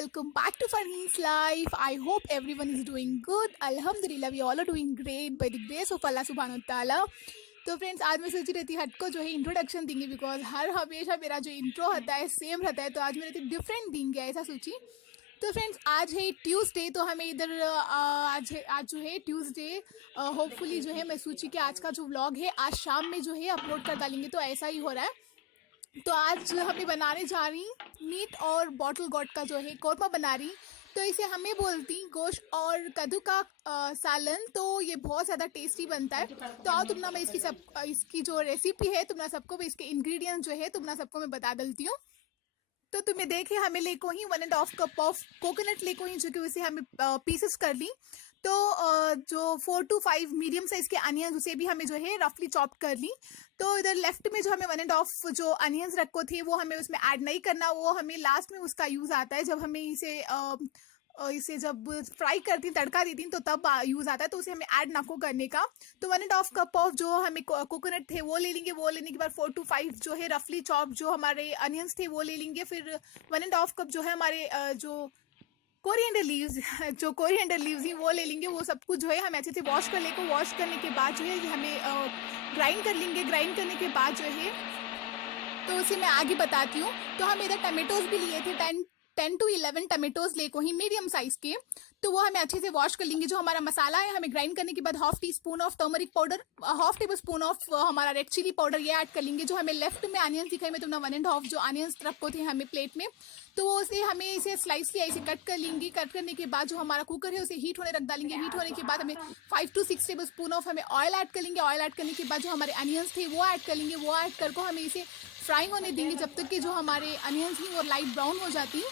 welcome back to Farheen's Life. I hope everyone is doing good. Alhamdulillah, we all are doing great by the grace of Allah subhanahu wa ta'ala. तो friends, आज मैं सोची रहती हट को जो है introduction देंगे बिकॉज हर हमेशा मेरा जो इंट्रो होता है सेम रहता है, तो आज मैं डिफरेंट देंगे ऐसा सोची। तो फ्रेंड्स, आज है ट्यूसडे, तो हमें इधर आज जो है ट्यूसडे होपफुली जो है मैं सोची कि आज का जो व्लॉग है आज शाम में जो है अपलोड कर डालेंगे, तो ऐसा ही हो रहा है। तो आज हमें बनाने जा रही मीट और बॉटल गॉड का जो है कौरमा बना रही, तो इसे हमें बोलती गोश्त और कद्दू का सालन। तो ये बहुत ज़्यादा टेस्टी बनता है। तो आओ तुमना मैं इसकी जो रेसिपी है तुमना सबको भी इसके इंग्रेडिएंट जो है तुमना सबको मैं बता देती हूँ। तो तुम्हें देखे हमें ले को ही 1.5 कप ऑफ कोकोनट ले को ही, जो कि उसे हमें पीसेस कर ली। तो जो 4 to 5 मीडियम साइज के अनियंस उसे भी हमें जो है रफली चॉप कर ली। तो इधर लेफ्ट में जो हमें 1.5 जो अनियंस रखो थे वो हमें उसमें ऐड नहीं करना, वो हमें लास्ट में उसका यूज़ आता है जब हमें इसे जब फ्राई करती तड़का देती तो तब यूज़ आता है, तो उसे हमें ऐड ना को करने का। तो 1.5 कप ऑफ जो हमें कोकोनट थे वो ले लेंगे। वो लेने के बाद 4 to 5 जो है रफली चॉप जो हमारे अनियंस थे वो ले लेंगे। फिर 1.5 कप जो है हमारे जो कोरिएंडर लीव्स ही वो ले लेंगे। वो सब कुछ जो है हमें अच्छे से वॉश कर लेंगे। वॉश करने के बाद जो है हमें ग्राइंड कर लेंगे। ग्राइंड करने के बाद जो है तो उसे मैं आगे बताती हूँ। तो हम इधर टमेटोज भी लिए थे 10 to 11 टमेटोज ले को ही मीडियम साइज के, तो वो हमें अच्छे से वॉश कर लेंगे। जो हमारा मसाला है हमें ग्राइंड करने के बाद 1/2 teaspoon of turmeric powder, 1/2 tablespoon of हमारा रेड चिली पाउडर ये ऐड कर लेंगे। जो हमें लेफ्ट में अनियंस दिखाई में तुमने 1.5 जो अनियंस रखो थे हमें प्लेट में, तो वो उसे हमें इसे स्लाइसली ऐसे कट कर लेंगे। कट करने के बाद जो हमारा कुकर है उसे हीट होने रख डालेंगे। हीट होने के बाद हमें 5 to 6 टेबलस्पून ऑफ हमें ऑयल ऐड कर लेंगे। ऑयल ऐड करने के बाद जो हमारे अनियंस थे वो ऐड कर लेंगे। वो ऐड करके हमें इसे फ्राई होने देंगे जब तक कि जो हमारे अनियंस ही वो लाइट ब्राउन हो जाती।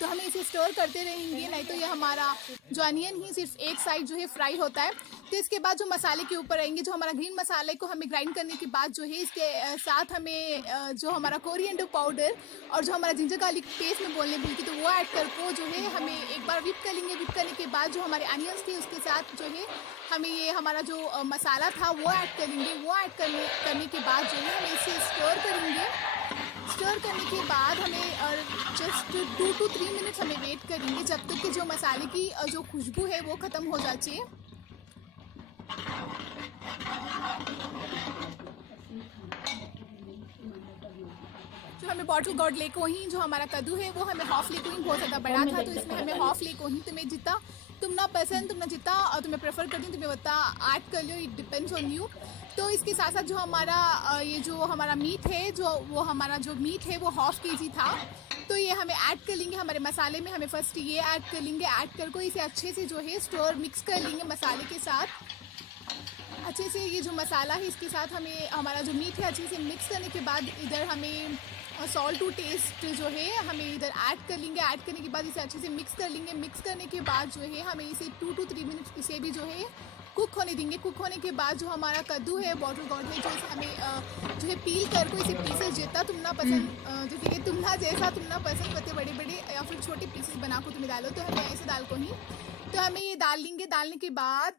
तो हमें इसे स्टोर करते रहेंगे, नहीं तो ये हमारा जो अनियन ही सिर्फ एक साइड जो है फ्राई होता है। तो इसके बाद जो मसाले के ऊपर आएंगे, जो हमारा ग्रीन मसाले को हमें ग्राइंड करने के बाद जो है इसके साथ हमें जो हमारा कोरिएंडर पाउडर और जो हमारा जिंजर गार्लिक पेस्ट में बोलने भूल की, तो वो ऐड करके जो है हमें एक बार विप कर लेंगे। विप करने के बाद जो हमारे अनियंस थे उसके साथ जो है हमें ये हमारा जो मसाला था वो ऐड कर लेंगे। वो ऐड करने के बाद जो है हमें इसे स्टोर करेंगे। स्टर करने के बाद हमें जस्ट 2 to 3 मिनट्स हमें वेट करेंगे जब तक कि जो मसाले की जो खुशबू है वो ख़त्म हो जाती है। जो हमें बॉटल गॉड ले को ही जो हमारा कद्दू है वो हमें हाफ ले को ही बहुत ज़्यादा बड़ा था, तो इसमें हमें हाफ ले को ही तुम्हें जितना तुमना पसंद तुमने जितना तुम्हें प्रेफर करती हूँ तुम्हें उतना ऐड कर लो, इट डिपेंड्स ऑन यू। तो इसके साथ साथ जो हमारा ये जो हमारा मीट है जो मीट है वो 1/2 kg था, तो ये हमें ऐड कर लेंगे हमारे मसाले में। हमें फर्स्ट ये ऐड कर लेंगे। ऐड करके इसे अच्छे से जो है स्टोर मिक्स कर लेंगे मसाले के साथ। अच्छे से ये जो मसाला है इसके साथ हमें हमारा जो मीट है अच्छे से मिक्स करने के बाद इधर हमें सॉल्ट टू टेस्ट जो है हमें इधर ऐड कर लेंगे। ऐड करने के बाद इसे अच्छे से मिक्स कर लेंगे। मिक्स करने के बाद जो है हमें इसे 2 to 3 मिनट्स इसे भी जो है कुक होने देंगे। कुक होने के बाद जो हमारा कद्दू है बॉटल गॉड है जो हमें जो है पील करके इसे पीसेस जितना तुमना पसंद जैसे कि तुमना जैसा तुमना पसंद करते बड़े बड़े या फिर छोटे पीसेस बना को तुम्हें डालो, तो हमें ऐसे डाल को ही तो हमें ये डाल लेंगे। डालने के बाद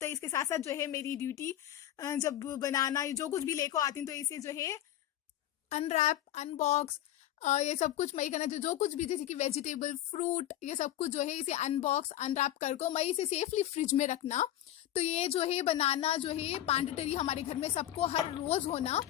तो इसके साथ साथ जो है मेरी ड्यूटी जब बनाना जो कुछ भी लेको आती हूँ तो इसे जो है अनरैप अनबॉक्स ये सब कुछ मैं करना जो कुछ भी जैसे कि वेजिटेबल फ्रूट ये सब कुछ जो है इसे अनबॉक्स अनरैप करके मैं इसे सेफली फ्रिज में रखना। तो ये जो है बनाना जो है मैंडेटरी हमारे घर में सबको हर रोज़ होना।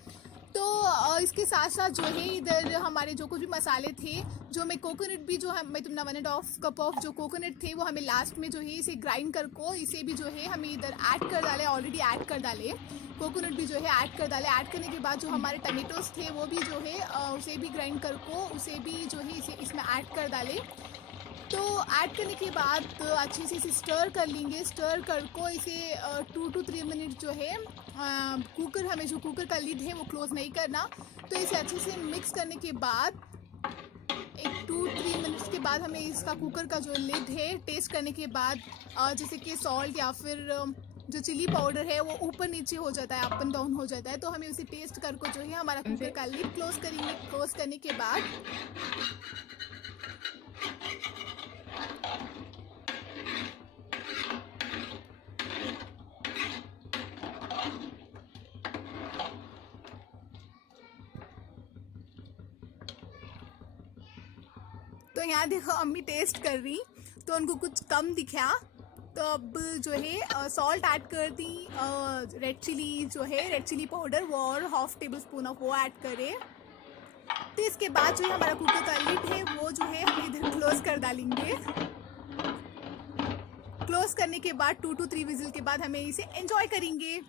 तो इसके साथ साथ जो है इधर हमारे जो कुछ भी मसाले थे, जो मैं कोकोनट भी जो है मैं तुमने 1.5 कप ऑफ जो कोकोनट थे वो हमें लास्ट में जो है इसे ग्राइंड करको इसे भी जो है हमें इधर ऐड कर डाले। ऑलरेडी ऐड कर डाले कोकोनट भी जो है ऐड कर डाले। ऐड करने के बाद जो हमारे टमेटोज थे वो भी जो है उसे भी ग्राइंड करको उसे भी जो है इसे इसमें ऐड कर डाले। तो ऐड करने के बाद अच्छे से इसे स्टर कर लेंगे। स्टर करको इसे 2 to 3 मिनट जो है कुकर हमें जो कुकर का लिड है वो क्लोज नहीं करना। तो इसे अच्छे से मिक्स करने के बाद एक 2-3 मिनट्स के बाद हमें इसका कुकर का जो लिड है टेस्ट करने के बाद जैसे कि सॉल्ट या फिर जो चिली पाउडर है वो ऊपर नीचे हो जाता है, अप एंड डाउन हो जाता है, तो हमें उसे टेस्ट करके जो है हमारा कुकर का लिड क्लोज करेंगे। क्लोज करने के बाद तो यहाँ देखो अम्मी टेस्ट कर रही, तो उनको कुछ कम दिखा, तो अब जो है सॉल्ट ऐड कर दी, रेड चिली जो है रेड चिली पाउडर वो और हाफ टेबल स्पून ऑफ वो ऐड करें। तो इसके बाद जो है हमारा कुकर का लिड है वो जो है हम इधर क्लोज कर डालेंगे। क्लोज करने के बाद 2 to 3 विजिल के बाद हमें इसे एंजॉय करेंगे।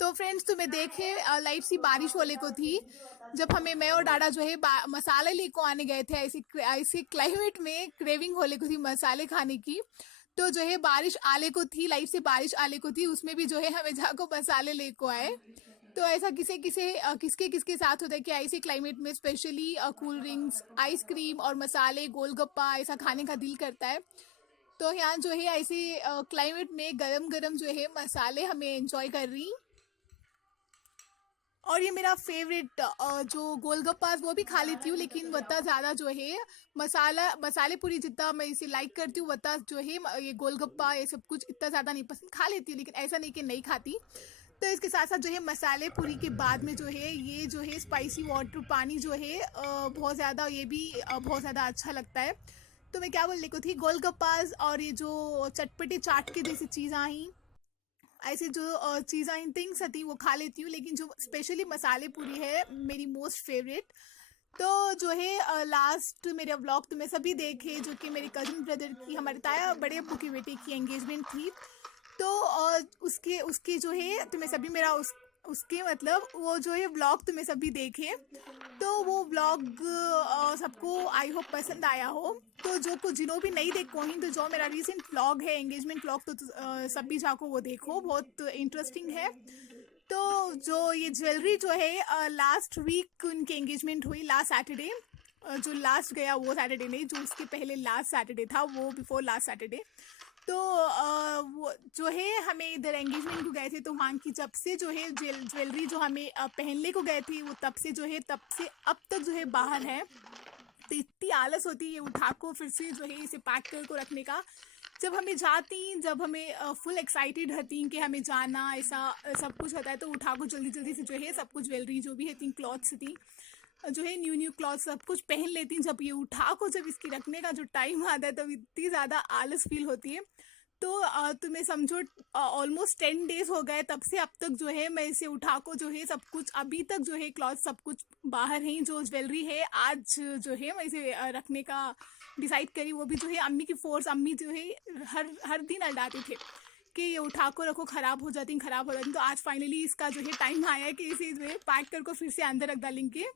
तो फ्रेंड्स तुम्हें देखे लाइट सी बारिश होने को थी, जब मैं और डाडा जो है मसाले लेको आने गए थे। ऐसे क्लाइमेट में क्रेविंग होने को थी मसाले खाने की, तो जो है बारिश आले को थी, लाइट से बारिश आले को थी, उसमें भी जो है हमें जाको मसाले लेको आए। तो ऐसा किसके किसके साथ होता है कि ऐसे क्लाइमेट में स्पेशली कोल्ड ड्रिंक्स, आइसक्रीम और मसाले, गोलगप्पा ऐसा खाने का दिल करता है। तो यहाँ जो है ऐसे क्लाइमेट में गरम गरम जो है मसाले हमें एंजॉय कर रही। और ये मेरा फेवरेट जो गोलगप्पा वो भी खा लेती हूँ, लेकिन वत्ता ज़्यादा जो है मसाले पूरी जितना मैं इसे लाइक करती हूँ, वत्ता जो है ये गोलगप्पा ये सब कुछ इतना ज़्यादा नहीं पसंद, खा लेती हूँ लेकिन ऐसा नहीं कि नहीं खाती। तो इसके साथ साथ जो है मसाले पूरी के बाद में जो है ये जो है स्पाइसी वाटर पानी जो है बहुत ज़्यादा, ये भी बहुत ज़्यादा अच्छा लगता है। तो मैं क्या बोलने को थी, गोलगप्पाज और ये जो चटपटे चाट के जैसी चीज़ें आई, ऐसे जो चीज़ें थिंग्स थी वो खा लेती हूँ, लेकिन जो स्पेशली मसाले पूरी है मेरी मोस्ट फेवरेट। तो जो है लास्ट मेरे व्लॉग तुम्हें सभी देखे, जो कि मेरे कजिन ब्रदर की, हमारे ताया बड़े अब्बू की बेटी की एंगेजमेंट थी। तो उसके उसके जो है तुम्हें सभी मेरा उसके मतलब वो जो है व्लॉग तुम्हें सभी देखे, तो वो व्लॉग सबको आई होप पसंद आया हो। तो जो कुछ जिन्हों भी नहीं देखो ही, तो जो मेरा रिसेंट व्लॉग है एंगेजमेंट व्लॉग, तो सभी जाको वो देखो, बहुत इंटरेस्टिंग है। तो जो ये ज्वेलरी जो है लास्ट वीक उनकी एंगेजमेंट हुई, लास्ट सैटरडे, जो लास्ट गया वो सैटरडे नहीं, जो उसके पहले लास्ट सैटरडे था, वो बिफोर लास्ट सैटरडे। तो वो जो है हमें इधर एंगेजमेंट को गए थे, तो वहाँ की जब से जो है ज्वेलरी जो हमें पहनने को गए थे, वो तब से अब तक जो है बाहर है। तो इतनी आलस होती है ये उठा को फिर से जो है इसे पैक कर को रखने का। जब हमें फुल एक्साइटेड रहती कि हमें जाना, ऐसा सब कुछ होता है, तो उठा को जल्दी जल्दी से जो है सब कुछ ज्वेलरी जो भी है थी, क्लॉथ्स थी, जो है न्यू क्लॉथ सब कुछ पहन लेती हूँ। जब ये उठा को जब इसकी रखने का जो टाइम आता है, तब इतनी ज़्यादा आलस फील होती है। तो तुम्हें समझो ऑलमोस्ट 10 डेज हो गए तब से अब तक जो है मैं इसे उठा को जो है सब कुछ अभी तक जो है क्लॉथ सब कुछ बाहर है। जो ज्वेलरी है आज जो है मैं इसे रखने का डिसाइड करी, वो भी जो है अम्मी की फोर्स। अम्मी जो है हर दिन अडाते थे कि ये उठा को रखो, ख़राब हो जाती। तो आज फाइनली इसका जो है टाइम आया है कि इसे जो है पैक कर को फिर से अंदर रख डालेंगे।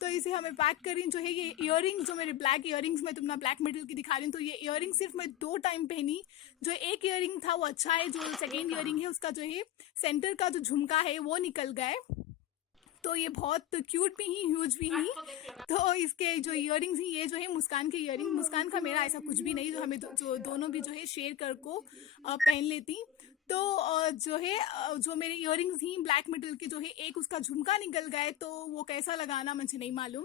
तो इसे हमें पैक करी। जो है ये इयररिंग्स, जो मेरे ब्लैक इयररिंग्स मैं तुमने ब्लैक मेटल की दिखा रही हूँ, तो ये इयररिंग सिर्फ मैं 2 टाइम पहनी। जो एक इयररिंग था वो अच्छा है, जो सेकेंड इयररिंग है उसका जो है सेंटर का जो झुमका है वो निकल गए। तो ये बहुत क्यूट भी ही, ह्यूज भी ही। तो इसके जो इयररिंग्स ही, ये जो है मुस्कान के इयररिंग, मुस्कान का मेरा ऐसा कुछ भी नहीं, जो हमें जो दोनों भी जो है शेयर कर को पहन लेती। तो जो है जो मेरे इयररिंग्स ही ब्लैक मेटल के जो है एक उसका झुमका निकल गए, तो वो कैसा लगाना मुझे नहीं मालूम।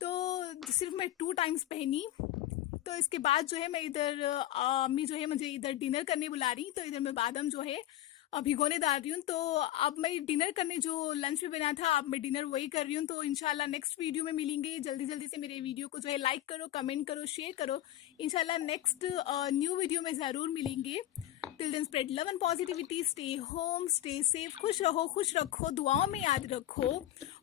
तो सिर्फ मैं 2 टाइम्स पहनी। तो इसके बाद जो है मैं इधर अम्मी जो है मुझे इधर डिनर करने बुला रही, तो इधर मैं बादाम जो है भिगोने डाल रही हूँ। तो अब मैं डिनर करने, जो लंच में बना था, अब मैं डिनर वही कर रही हूँ। तो इंशाल्लाह नेक्स्ट वीडियो में मिलेंगे। जल्दी जल्दी से मेरे वीडियो को जो है लाइक करो, कमेंट करो, शेयर करो। इंशाल्लाह नेक्स्ट न्यू वीडियो में ज़रूर मिलेंगे। Till then spread love and positivity, stay home, stay safe, खुश रहो, खुश रखो, दुआओं में याद रखो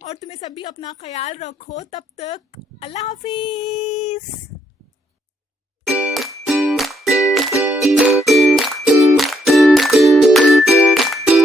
और तुम्हें सभी अपना ख्याल रखो। तब तक अल्लाह हाफिज़।